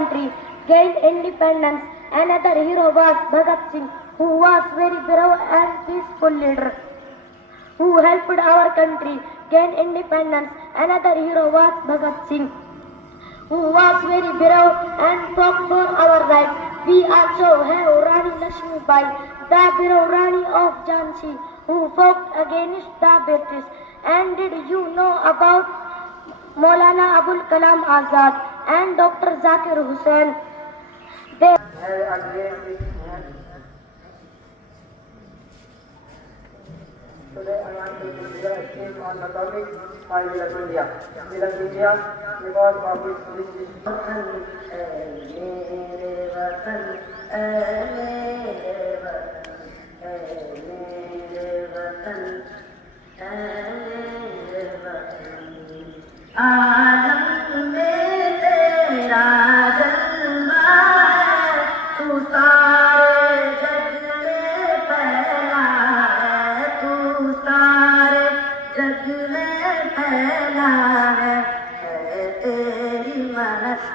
country gained independence. Another hero was Bhagat Singh, who was very brave and peaceful leader who helped our country gain independence. Another hero was Bhagat Singh, who was very brave and fought for our rights. We also have Rani Lakshmibai, the brave Rani of Jhansi, who fought against the British. And did you know about Maulana Abul Kalam Azad and Dr. Zakir Hussain? They Today I want to give a speech on the topic My Village India. Village India because of its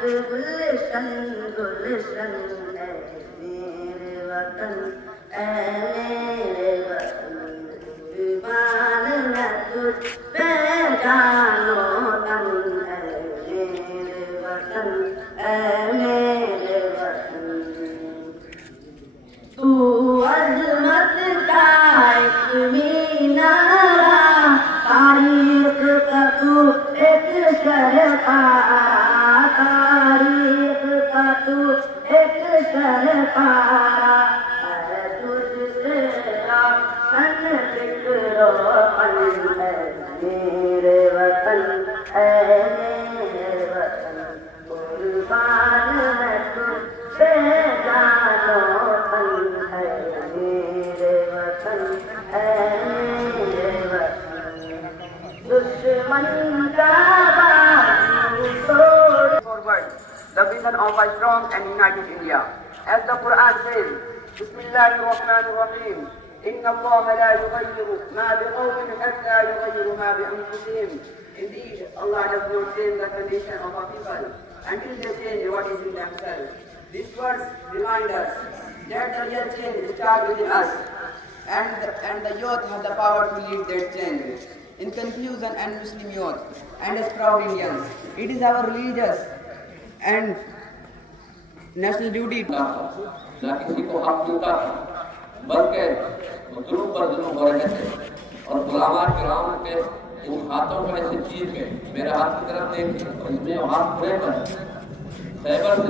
گلشن گلشن ہے میرے وطن اے میرے وطن زبان ہے تجھ پہ جانو تن ہے میرے وطن اے میرے وطن تو عظمت کا ایک مینارہ تاریخ کا تو ایک شہپارہ تاریخ کا تو ایک شہپارہ ہے تجھ سے روشن فکر و فن ہے میرے وطن ہے میرے وطن قربان ہے تجھ سے جانو تن ہے میرے وطن ہے میرے وطن دشمن کا the vision of a strong and united India. As the Quran says, Bismillahirrahmanirrahim, Inna Allah la yughayyiru ma biqawmin hatta yughayyiru ma bi anfusihim. Indeed, Allah does not change the condition of a people until they change what is in themselves. These words remind us that the real change starts within us, and the youth have the power to lead that change. In conclusion, and Muslim youth, and as proud Indians, it is our religious and national duty نہ کسی کو حق ملتا تھا بلکہ ظلم پر ظلم ہو رہے تھے اور غلامان کرام کے ان ہاتھوں کو ایسے چیر کے میرے ہاتھ کی طرف دیکھ کے اور اس میں ہاتھ کھلے کر خیبر سے